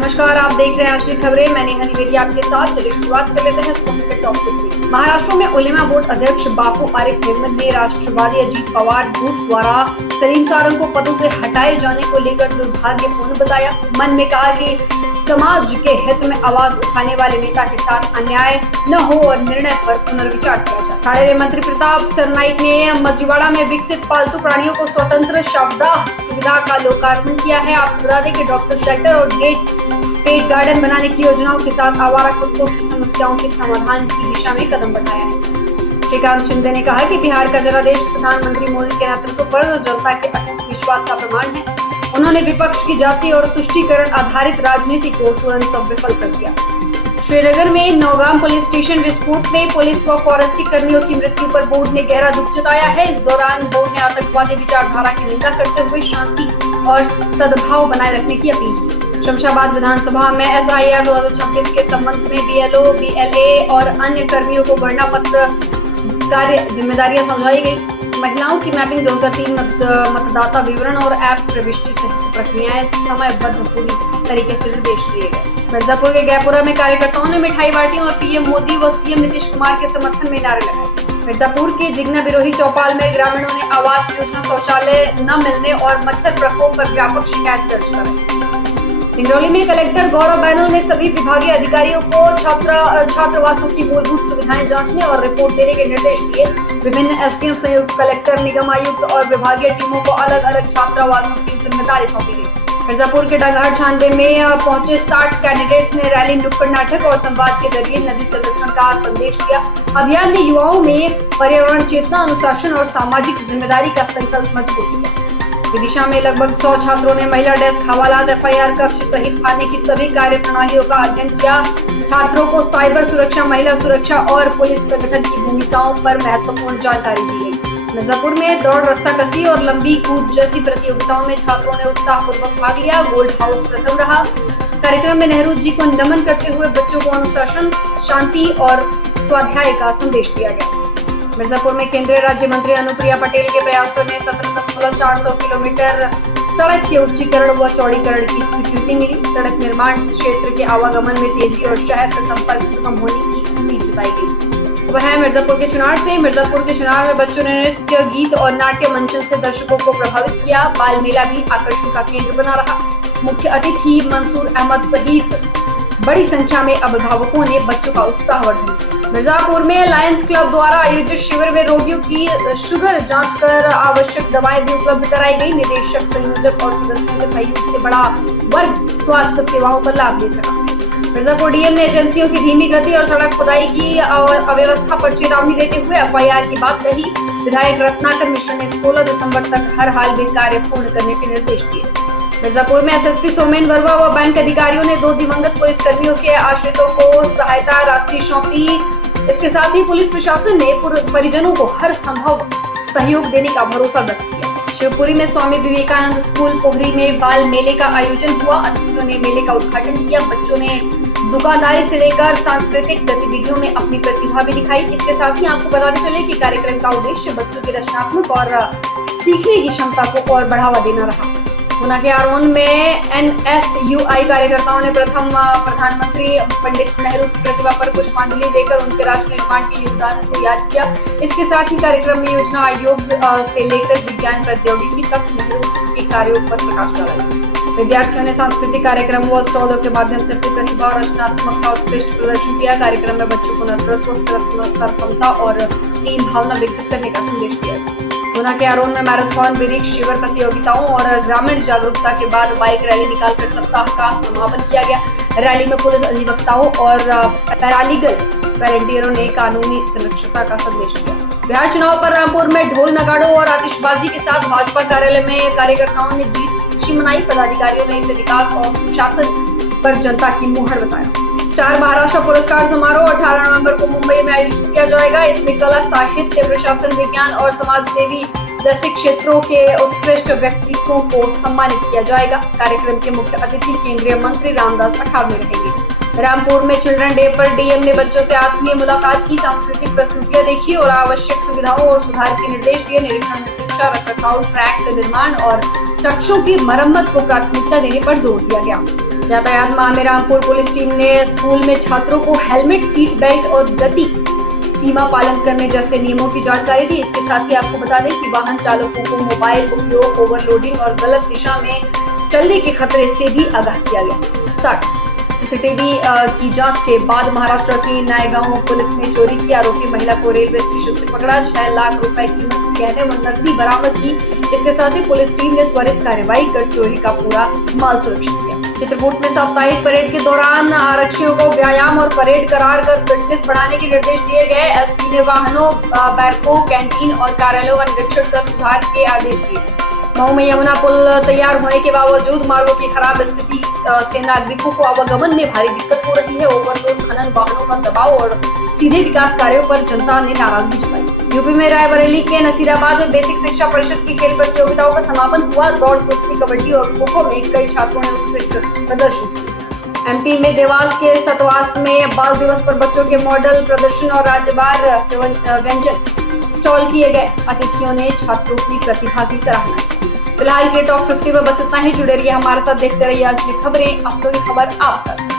नमस्कार, आप देख रहे हैं आज की खबरें। मैं नेहा निवेदी आपके साथ। चलिए शुरुआत कर लेते हैं इस वक्त के टॉपिक की। महाराष्ट्र में उलेमा बोर्ड अध्यक्ष बापू आरिफ अहमद ने राष्ट्रवादी अजीत पवार गुट द्वारा सलीम सारंग को पदों से हटाए जाने को लेकर दुर्भाग्यपूर्ण बताया। मन में कहा कि समाज के हित में आवाज उठाने वाले नेता के साथ अन्याय न हो और निर्णय पर पुनर्विचार किया जाए। खाड़े में मंत्री प्रताप सरनाईक ने मजीवाड़ा में विकसित पालतू प्राणियों को स्वतंत्र शवदाह सुविधा का लोकार्पण किया है। आपको बता दें कि डॉक्टर शेल्टर और पेट गार्डन बनाने की योजनाओं के साथ आवारा कुत्तों की समस्याओं के समाधान की दिशा में कदम बढ़ाया है। श्रीकांत शिंदे ने कहा कि बिहार का जनादेश प्रधानमंत्री मोदी के नेतृत्व पर जनता के अटूट विश्वास का प्रमाण है। उन्होंने विपक्ष की जाति और तुष्टीकरण आधारित राजनीति को तुरंत विफल कर दिया। श्रीनगर में नौगाम पुलिस स्टेशन विस्फोट में पुलिस व फॉरेंसिक कर्मियों की मृत्यु पर बोर्ड ने गहरा दुख जताया है। इस दौरान बोर्ड ने आतंकवादी विचारधारा की निंदा करते हुए शांति और सद्भाव बनाए रखने की अपील की। शमशाबाद विधानसभा में SIR 2026 के संबंध में BLO, BLA और अन्य कर्मियों को गणना पत्र कार्य जिम्मेदारियां समझाई गई। महिलाओं की मैपिंग 2003 मतदाता विवरण और ऐप प्रविष्टि सहित प्रक्रियाएं समयबद्ध पूरी तरीके से निर्देश दिए गए। मिर्जापुर के गैपुरा में कार्यकर्ताओं ने मिठाई बांटी और PM मोदी व CM नीतीश कुमार के समर्थन में नारे लगाए। मिर्जापुर के जिग्ना बिरोही चौपाल में ग्रामीणों ने आवास योजना, शौचालय न मिलने और मच्छर प्रकोप पर व्यापक शिकायत दर्ज कराई। सिंगरौली में कलेक्टर गौरव बैनल ने सभी विभागीय अधिकारियों को छात्रावासों की मूलभूत सुविधाएं जांचने और रिपोर्ट देने के निर्देश दिए। विभिन्न SDM, संयुक्त कलेक्टर, निगम आयुक्त और विभागीय टीमों को अलग अलग छात्रावासों की जिम्मेदारी सौंपी गई। मिर्जापुर के डगहर छानबे में पहुंचे 60 कैंडिडेट्स ने रैली, नुक्कड़ नाटक और संवाद के जरिए नदी संरक्षण का संदेश दिया। अभियान ने युवाओं में पर्यावरण चेतना, अनुशासन और सामाजिक जिम्मेदारी का संकल्प मजबूत किया। विदिशा में लगभग 100 छात्रों ने महिला डेस्क, हवालात, FIR कक्ष सहित थाने की सभी कार्य प्रणालियों का अध्ययन किया। छात्रों को साइबर सुरक्षा, महिला सुरक्षा और पुलिस संगठन की भूमिकाओं पर महत्वपूर्ण जानकारी दी गई। मिर्जापुर में दौड़, रस्साकसी और लंबी कूद जैसी प्रतियोगिताओं में छात्रों ने उत्साहपूर्वक भाग लिया। गोल्ड हाउस प्रथम रहा। कार्यक्रम में नेहरू जी को नमन करते हुए बच्चों को अनुशासन, शांति और स्वाध्याय का संदेश दिया गया। मिर्जापुर में केंद्रीय राज्य मंत्री अनुप्रिया पटेल के प्रयासों ने 17.4 किलोमीटर सड़क के उच्चीकरण व चौड़ीकरण की स्वीकृति मिली। सड़क निर्माण से क्षेत्र के आवागमन में तेजी और शहर से संपर्क सुगम होने की उम्मीद जताई गई। वह मिर्जापुर के चुनार से। मिर्जापुर के चुनार में बच्चों ने नृत्य, गीत और नाट्य मंचन से दर्शकों को प्रभावित किया। बाल मेला भी आकर्षण का केंद्र बना रहा। मुख्य अतिथि मंसूर अहमद सहित बड़ी संख्या में अभिभावकों ने बच्चों का उत्साहवर्धन किया। मिर्जापुर में लायंस क्लब द्वारा आयोजित शिविर में रोगियों की शुगर जांच कर आवश्यक दवाएं भी उपलब्ध कराई गई। निदेशक, संयोजक और सदस्यों के सहयोग से बड़ा वर्ग स्वास्थ्य सेवाओं का लाभ ले सका। मिर्जापुर DM ने एजेंसियों की धीमी गति और सड़क खुदाई की अव्यवस्था पर चेतावनी देते हुए FIR की बात कही। विधायक रत्नाकर मिश्र ने 16 दिसंबर तक हर हाल में कार्य पूर्ण करने के निर्देश दिए। मिर्जापुर में SSP सोमेन वर्मा व बैंक अधिकारियों ने 2 दिवंगत पुलिस कर्मियों के आश्रितों को सहायता राशि सौंपी। इसके साथ ही पुलिस प्रशासन ने परिजनों को हर संभव सहयोग देने का भरोसा व्यक्त किया। शिवपुरी में स्वामी विवेकानंद स्कूल पोहरी में बाल मेले का आयोजन हुआ। अतिथियों ने मेले का उद्घाटन किया। बच्चों ने दुकानदारी से लेकर सांस्कृतिक गतिविधियों में अपनी प्रतिभा भी दिखाई। इसके साथ ही आपको बताते चले कि कार्यक्रम का उद्देश्य बच्चों की रचनात्मक और सीखने की क्षमता को और बढ़ावा देना रहा। गुना के आरोन में NSUI कार्यकर्ताओं ने प्रधानमंत्री पंडित नेहरू की प्रतिमा पर पुष्पांजलि देकर उनके राष्ट्र निर्माण के योगदान को याद किया। इसके साथ ही कार्यक्रम में योजना आयोग से लेकर विज्ञान प्रौद्योगिकी तक नेहरू के कार्यों पर प्रकाश डाला। विद्यार्थियों ने सांस्कृतिक कार्यक्रम व स्टॉलों के माध्यम से अपनी प्रतिभा और रचनात्मकता का उत्कृष्ट प्रदर्शन किया। कार्यक्रम में बच्चों को नेतृत्व, सरसमता और टीम भावना विकसित करने का संदेश दिया। गुना के आरोन में मैराथन, विरिक शिविर प्रतियोगिताओं और ग्रामीण जागरूकता के बाद बाइक रैली निकालकर सप्ताह का समापन किया गया। रैली में पुलिस अधिवक्ताओं और पैरालीगल वॉलंटियरों ने कानूनी सुरक्षा का संदेश दिया। बिहार चुनाव पर रामपुर में ढोल, नगाड़ों और आतिशबाजी के साथ भाजपा कार्यालय में कार्यकर्ताओं ने जीत खुशी मनाई। पदाधिकारियों ने इसे विकास और सुशासन पर जनता की मुहर बताया। स्टार महाराष्ट्र पुरस्कार समारोह 18 नवंबर को मुंबई में आयोजित किया जाएगा। इसमें कला, साहित्य, प्रशासन, विज्ञान और समाज सेवी जैसे क्षेत्रों के उत्कृष्ट व्यक्तित्वों को सम्मानित किया जाएगा। कार्यक्रम के मुख्य अतिथि केंद्रीय मंत्री रामदास अठावले रहेंगे। रामपुर में चिल्ड्रन डे पर DM ने बच्चों से आत्मीय मुलाकात की, सांस्कृतिक प्रस्तुतियां देखी और आवश्यक सुविधाओं और सुधार के निर्देश दिए। निरीक्षण में शिक्षा, रखरखाव, ट्रैक निर्माण और कक्षों की मरम्मत को प्राथमिकता देने पर जोर दिया गया। यातायात माह में रामपुर पुलिस टीम ने स्कूल में छात्रों को हेलमेट, सीट बेल्ट और गति सीमा पालन करने जैसे नियमों की जानकारी दी। इसके साथ ही आपको बता दें कि वाहन चालकों को मोबाइल उपयोग, ओवरलोडिंग और गलत दिशा में चलने के खतरे से भी आगाह किया गया। सीसीटीवी की जांच के बाद महाराष्ट्र की नायगांव पुलिस ने चोरी की आरोपी महिला को रेलवे स्टेशन से पकड़ा। 6 लाख रुपए कीमत की गहने व नकदी बरामद की। इसके साथ ही पुलिस टीम ने त्वरित कार्रवाई कर चोरी का पूरा माल सुरक्षित किया। चित्रकूट में साप्ताहिक परेड के दौरान आरक्षियों को व्यायाम और परेड करार कर फिटनेस बढ़ाने के निर्देश दिए गए। एसपी ने वाहनों, बैरकों, कैंटीन और कार्यालयों का निरीक्षण कर सुधार के आदेश दिए। मऊ में यमुना पुल तैयार होने के बावजूद मार्गों की खराब स्थिति से नागरिकों को आवागमन में भारी दिक्कत हो रही है। ओवरलोड, खनन, वाहनों का दबाव और सीधे विकास कार्यों पर जनता ने नाराजगी जताई। यूपी में रायबरेली के नसीराबाद में बेसिक शिक्षा परिषद की खेल प्रतियोगिताओं का समापन हुआ। दौड़, कुश्ती, कबड्डी और खो-खो में कई छात्रों ने उत्कृष्ट प्रदर्शन किया। एमपी में देवास के सतवास में बाल दिवस पर बच्चों के मॉडल प्रदर्शन और राज्यवार व्यंजन स्टॉल किए गए। अतिथियों ने छात्रों की प्रतिभा की सराहना की। फिलहाल के टॉप 50 में बस इतना ही। जुड़े रहिए हमारे साथ, देखते रहिए आज की खबरें, अपनों की खबर आप तक।